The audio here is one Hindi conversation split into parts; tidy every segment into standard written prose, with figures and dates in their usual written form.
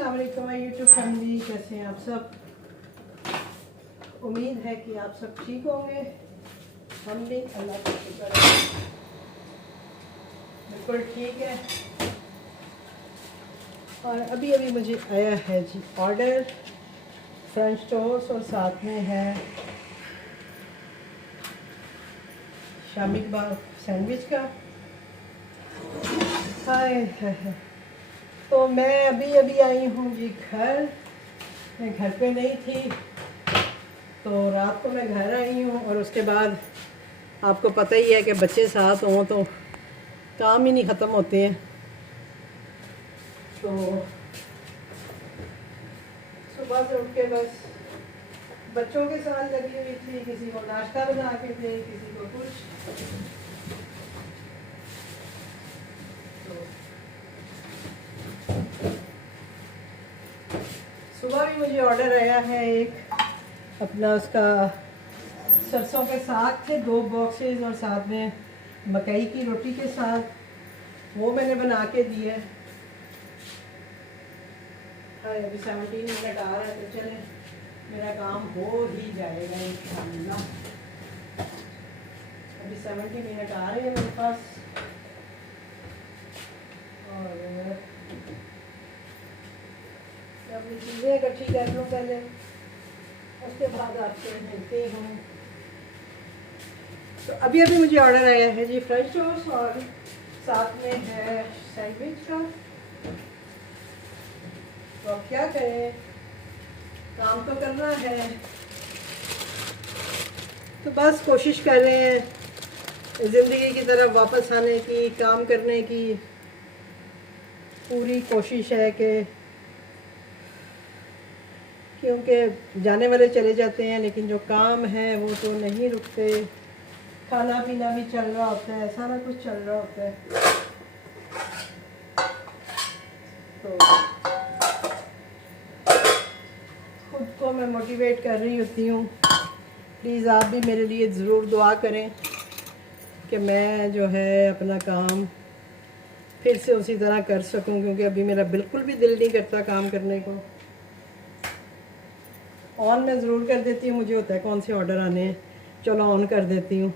अस्सलाम वालेकुम माय यूट्यूब फैमिली, कैसे हैं आप सब। उम्मीद है कि आप सब ठीक होंगे। हम भी अल्लाह का शुक्र है बिल्कुल ठीक है। और अभी अभी मुझे आया है जी ऑर्डर फ्रेंच टोस्ट और साथ में है शामी कबाब सैंडविच का। हाय हाय हाय। तो मैं अभी अभी आई हूँ जी घर। मैं घर पे नहीं थी, तो रात को मैं घर आई हूँ और उसके बाद आपको पता ही है कि बच्चे साथ हों तो काम ही नहीं ख़त्म होते हैं। तो सुबह से उठ के बस बच्चों के साथ लगी हुई थी, किसी को नाश्ता बना के दे, किसी को कुछ। तो सुबह भी मुझे ऑर्डर आया है एक अपना, उसका सरसों के साग थे 2 बॉक्सेस और साथ में मकई की रोटी के साथ वो मैंने बना के दिए। अभी 17 मिनट आ रहा है तो चले मेरा काम हो ही जाएगा इंशाअल्लाह। अभी 70 मिनट आ रहे हैं मेरे पास और अपनी चीज़ें इकट्ठी कर लूँ पहले, उसके बाद आपसे मिलते हूँ। तो अभी अभी मुझे ऑर्डर आया है जी फ्रेंच टोस्ट और साथ में है सैंडविच का। तो अब क्या करें, काम तो करना है, तो बस कोशिश कर रहे हैं ज़िंदगी की तरफ वापस आने की, काम करने की पूरी कोशिश है कि क्योंकि जाने वाले चले जाते हैं लेकिन जो काम है वो तो नहीं रुकते। खाना पीना भी चल रहा होता है, सारा कुछ चल रहा होता है। तो खुद को मैं मोटिवेट कर रही होती हूँ, प्लीज़ आप भी मेरे लिए ज़रूर दुआ करें कि मैं जो है अपना काम फिर से उसी तरह कर सकूं, क्योंकि अभी मेरा बिल्कुल भी दिल नहीं करता काम करने को। ऑन मैं ज़रूर कर देती हूँ, मुझे होता है कौन से ऑर्डर आने हैं, चलो ऑन कर देती हूँ,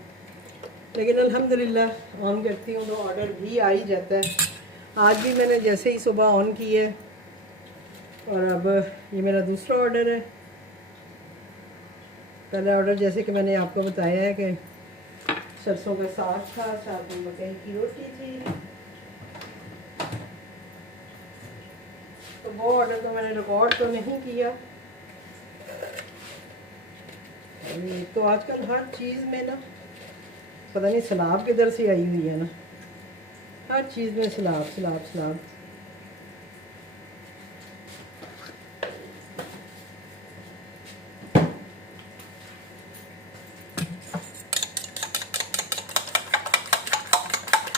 लेकिन अल्हम्दुलिल्लाह ऑन करती हूँ तो ऑर्डर भी आ ही जाता है। आज भी मैंने जैसे ही सुबह ऑन की है और अब ये मेरा दूसरा ऑर्डर है। पहला ऑर्डर जैसे कि मैंने आपको बताया है कि सरसों का साग था, साथ में मकई की रोटी थी। तो वो ऑर्डर तो मैंने रिकॉर्ड तो नहीं किया। तो आजकल हर चीज़ में ना पता नहीं सलाब किधर से आई हुई है ना, हर चीज़ में सलाब सलाब सलाब।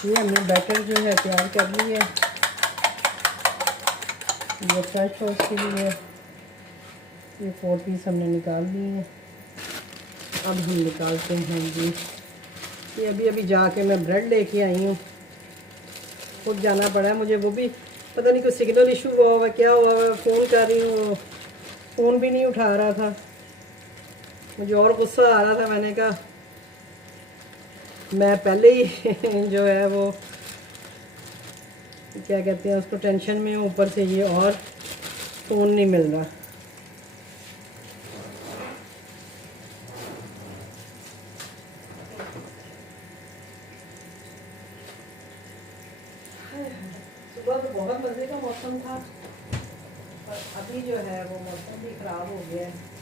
ये हमने बैटर जो है तैयार कर ली है ये फ्रेंच टोस्ट के लिए। ये 4 पीस हमने निकाल लिए हैं। अब हम निकालते हैं जी, ये अभी अभी जाके मैं ब्रेड लेके आई हूँ, खुद जाना पड़ा है मुझे। वो भी पता नहीं कोई सिग्नल इशू हुआ हुआ, क्या हुआ हुआ, फ़ोन कर रही हूँ फ़ोन भी नहीं उठा रहा था। मुझे और गुस्सा आ रहा था, मैंने कहा मैं पहले ही जो है वो क्या कहते हैं उसको टेंशन में, ऊपर से ये और फ़ोन नहीं मिल रहा। सुबह तो बहुत मज़े का मौसम था पर अभी जो है वो मौसम भी ख़राब हो गया है।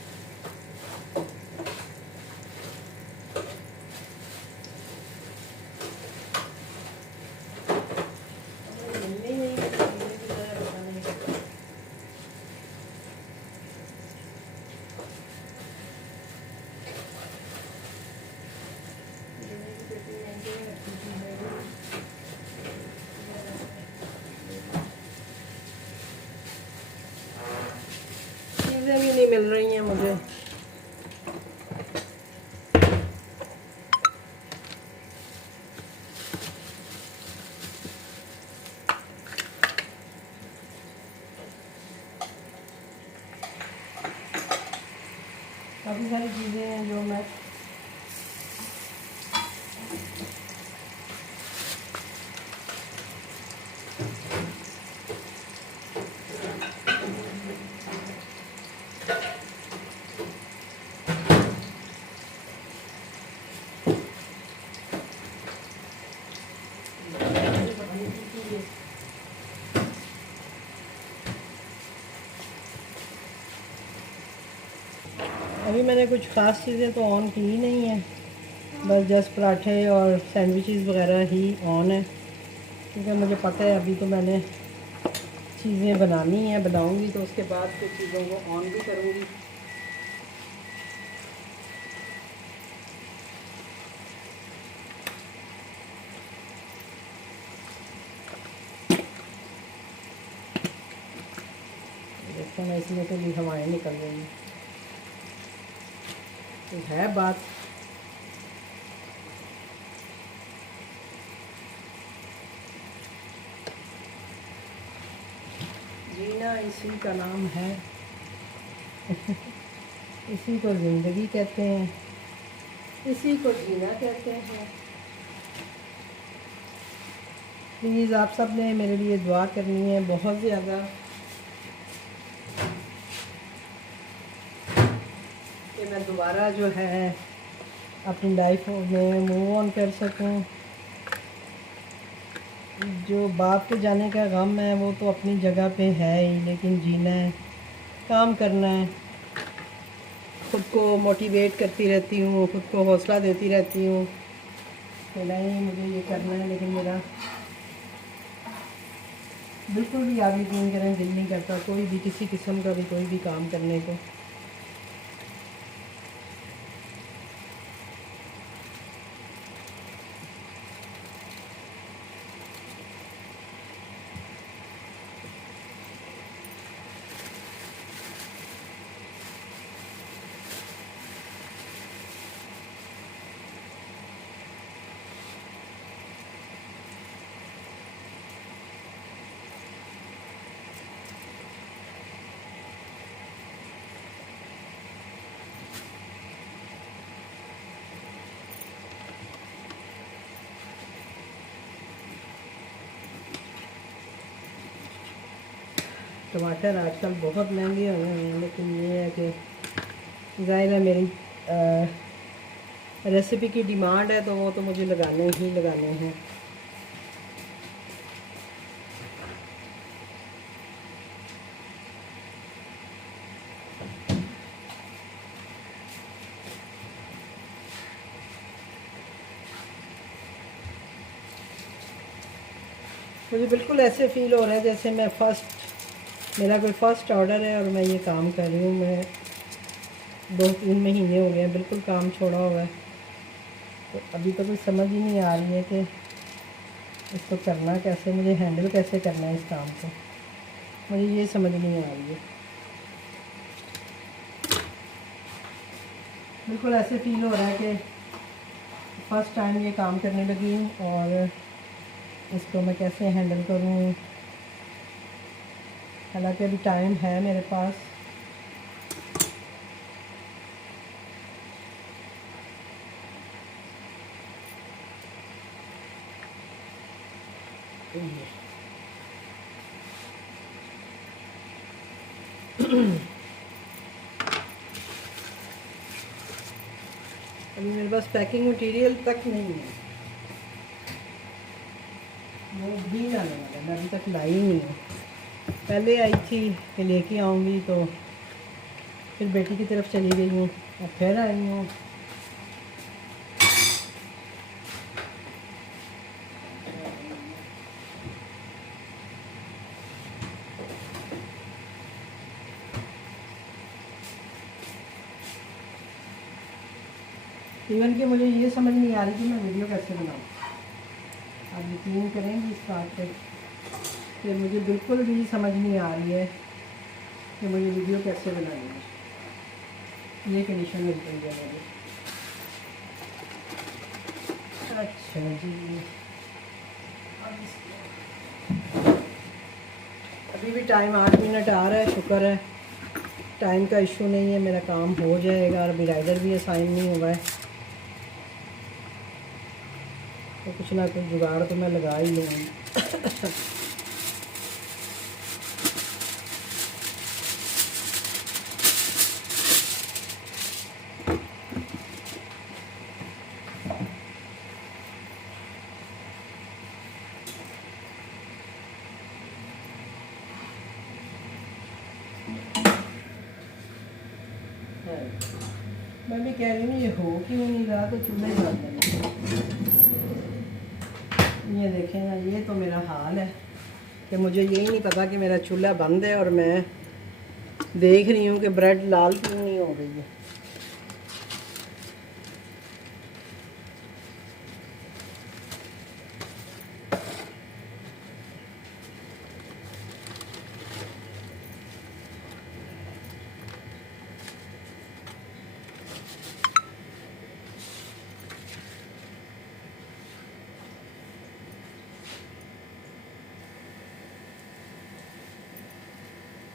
चीज़ें भी नहीं मिल रही हैं मुझे। काफ़ी सारी चीज़ें हैं जो मैं अभी मैंने कुछ ख़ास चीज़ें तो ऑन की ही नहीं है, बस जस्ट पराठे और सैंडविचेस वगैरह ही ऑन है, क्योंकि मुझे पता है अभी तो मैंने चीज़ें बनानी है, बनाऊंगी तो उसके बाद कुछ चीज़ों को ऑन भी करूँगी। देखो ना, इसमें तो भी हवाएं निकल रही हैं, तो है बात। जीना इसी का नाम है इसी को ज़िंदगी कहते हैं, इसी को जीना कहते हैं। प्लीज़ आप सब ने मेरे लिए दुआ करनी है बहुत ज़्यादा, कि मैं दोबारा जो है अपनी लाइफ में मूव ऑन कर सकूं। जो बाप के जाने का गम है वो तो अपनी जगह पे है ही, लेकिन जीना है, काम करना है, खुद को मोटिवेट करती रहती हूँ, खुद को हौसला देती रहती हूँ कि नहीं मुझे ये करना है, लेकिन मेरा बिल्कुल भी आप यकीन करें दिल नहीं करता कोई भी किसी किस्म का भी कोई भी काम करने को। टमाटर आजकल बहुत महंगे हो गए हैं, लेकिन ये है कि ज़ाहिर है मेरी रेसिपी की डिमांड है तो वो तो मुझे लगाने ही लगाने हैं। मुझे बिल्कुल ऐसे फ़ील हो रहा है जैसे मेरा कोई फ़र्स्ट ऑर्डर है और मैं ये काम कर रही हूँ। मैं 2-3 महीने हो गए हैं बिल्कुल काम छोड़ा हुआ है, तो अभी तो कोई समझ ही नहीं आ रही है कि इसको करना कैसे, मुझे हैंडल कैसे करना है इस काम को, मुझे ये समझ नहीं आ रही है। बिल्कुल ऐसे फ़ील हो रहा है कि फ़र्स्ट टाइम ये काम करने लगी हूँ और इसको मैं कैसे हैंडल करूँ। हालांकि अभी टाइम है मेरे पास, अभी मेरे पास पैकिंग मटेरियल तक नहीं है, वो भी आने वाला है, मैं अभी तक लाई नहीं हूँ। पहले आई थी कि लेके आऊँगी, तो फिर बेटी की तरफ चली गई हूँ और फिर आई हूँ। इवन कि मुझे ये समझ नहीं आ रही कि मैं वीडियो कैसे बनाऊँ। आप यकीन करेंगी इस बात पर कि मुझे बिल्कुल भी समझ नहीं आ रही है कि मुझे वीडियो कैसे बनानी है। ये कंडीशन मिल गई है मुझे। अच्छा जी, अभी भी टाइम 8 मिनट आ रहा है, शुक्र है टाइम का इशू नहीं है, मेरा काम हो जाएगा और अभी राइडर भी असाइन नहीं हुआ है, तो कुछ ना कुछ जुगाड़ तो मैं लगा ही लूँगी। मैं भी कह रही हूँ ये हो क्यों नहीं रहा, तो चूल्हे जल रहे। ये देखें ना, ये तो मेरा हाल है कि मुझे यही नहीं पता कि मेरा चूल्हा बंद है और मैं देख रही हूँ कि ब्रेड लाल क्यों नहीं हो गई है।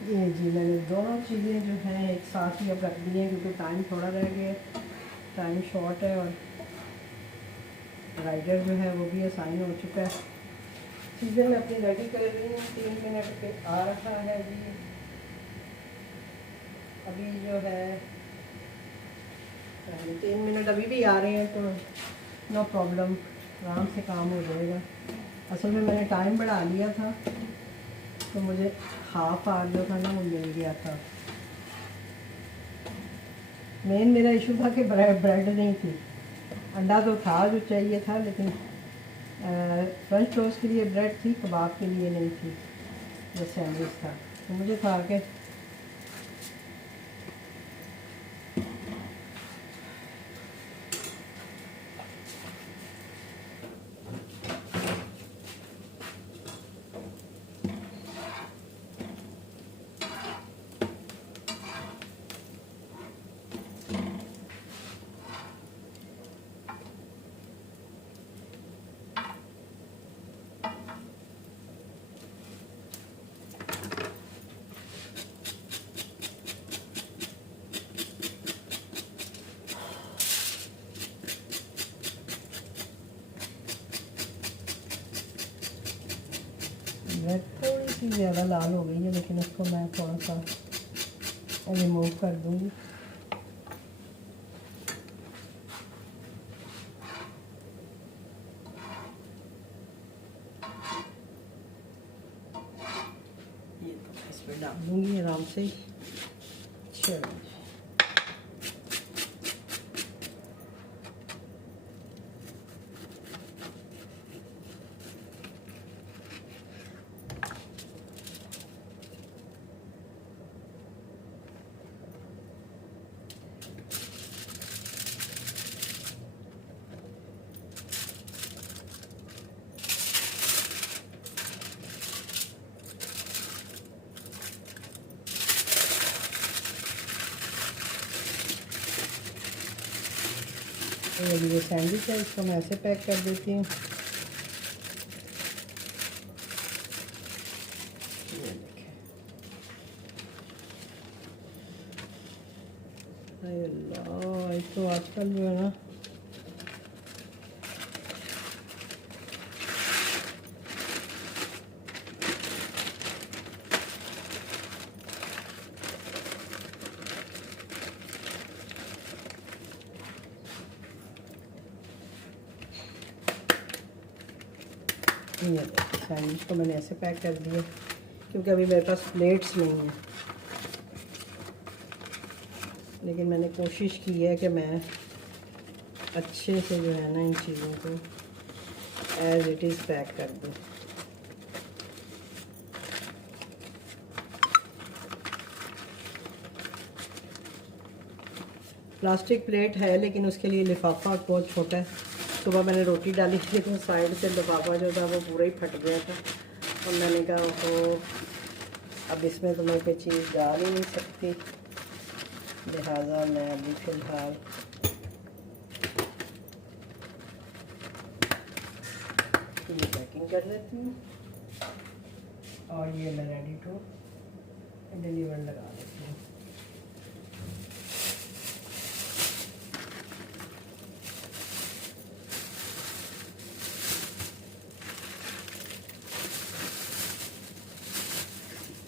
ये जी मैंने दोनों चीज़ें जो हैं एक साथ ही अब रख दी हैं, क्योंकि टाइम थोड़ा रह गया, टाइम शॉर्ट है और राइडर जो है वो भी असाइन हो चुका है। चीज़ें मैं अपनी रेडी कर रही हूँ, 3 मिनट पे आ रहा है जी। अभी जो है 3 मिनट अभी भी आ रहे हैं, तो नो प्रॉब्लम, आराम से काम हो जाएगा। असल में मैंने टाइम बढ़ा लिया था, तो मुझे हाफ आवर जो था ना वो मिल गया था। मेन मेरा इशू था कि ब्रेड नहीं थी, अंडा तो था जो चाहिए था, लेकिन फ्रेंच टोस्ट के लिए ब्रेड थी, कबाब के लिए नहीं थी, जो सैंडविच था। तो मुझे था कि ब्रेड थोड़ी सी ज़्यादा लाल हो गई है, लेकिन इसको मैं थोड़ा सा रिमूव कर दूँगी। ये तो इस पर डाल दूँगी आराम से। चलो ये सैंडविच है, इसको मैं ऐसे पैक कर देती हूँ। ये देखें, अरे अल्लाह, एक तो आजकल जो है ना ये सैंडविच को मैंने ऐसे पैक कर दिया, क्योंकि अभी मेरे पास प्लेट्स नहीं है। लेकिन मैंने कोशिश की है कि मैं अच्छे से जो है ना इन चीज़ों को एज इट इज़ पैक कर दूँ। प्लास्टिक प्लेट है, लेकिन उसके लिए लिफाफा बहुत छोटा है। सुबह मैंने रोटी डाली थी, लेकिन साइड से लिफाफा जो था वो पूरा ही फट गया था, और मैंने कहा हो अब इसमें तो मैं कोई चीज़ डाल ही नहीं सकती, लिहाजा मैं अभी फ़िलहाल ये पैकिंग कर देती हूँ और ये मैं रेडी टू डिलीवर लगा देती हूँ।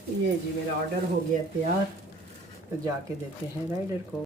ये जी मेरा ऑर्डर हो गया तैयार, तो जाके देते हैं राइडर को।